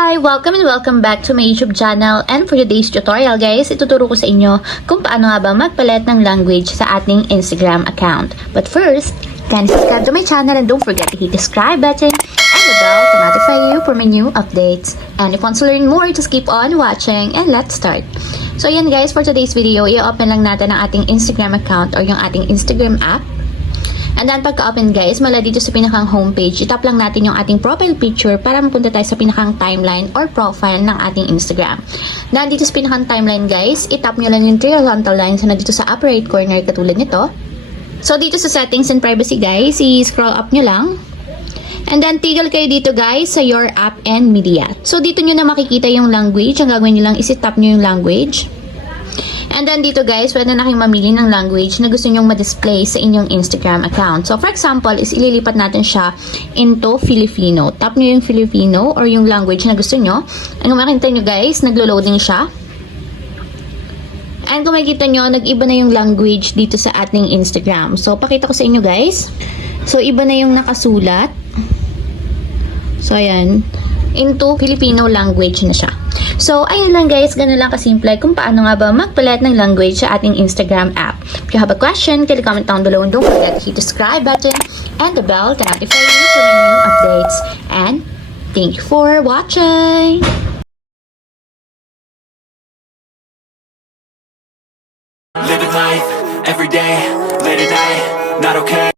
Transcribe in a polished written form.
Hi! Welcome and welcome back to my YouTube channel, and for today's tutorial guys, ituturo ko sa inyo kung paano nga ba magpalit ng language sa ating Instagram account. But first, kindly subscribe to my channel and don't forget to hit the subscribe button and the bell to notify you for my new updates. And if you want to learn more, just keep on watching and let's start. So yan guys, for today's video, i-open lang natin ang ating Instagram account or yung ating Instagram app. And then pagka-open guys, mula dito sa pinakang homepage, itap lang natin yung ating profile picture para mapunta tayo sa pinakang timeline or profile ng ating Instagram. Then dito sa pinakang timeline guys, itap nyo lang yung three horizontal lines na dito sa upper right corner katulad nito. So dito sa settings and privacy guys, i-scroll up nyo lang. And then tigil kayo dito guys sa your app and media. So dito nyo na makikita yung language. Ang gagawin nyo lang is itap nyo yung language. And then dito guys, pwede na kayong mamili ng language na gusto nyong ma-display sa inyong Instagram account. So for example, is ililipat natin siya into Filipino. Tap nyo yung Filipino or yung language na gusto nyo. And kung makikita nyo guys, naglo-loading siya. And kung makikita nyo, nag-iba na yung language dito sa ating Instagram. So pakita ko sa inyo guys. So iba na yung nakasulat. So ayan, into Filipino language na siya. So, ayun lang guys, ganun lang kasimple kung paano nga ba magpalit ng language sa ating Instagram app. If you have a question, kindly comment down below and don't forget to hit the subscribe button and the bell to notify you for my new updates. And thank you for watching!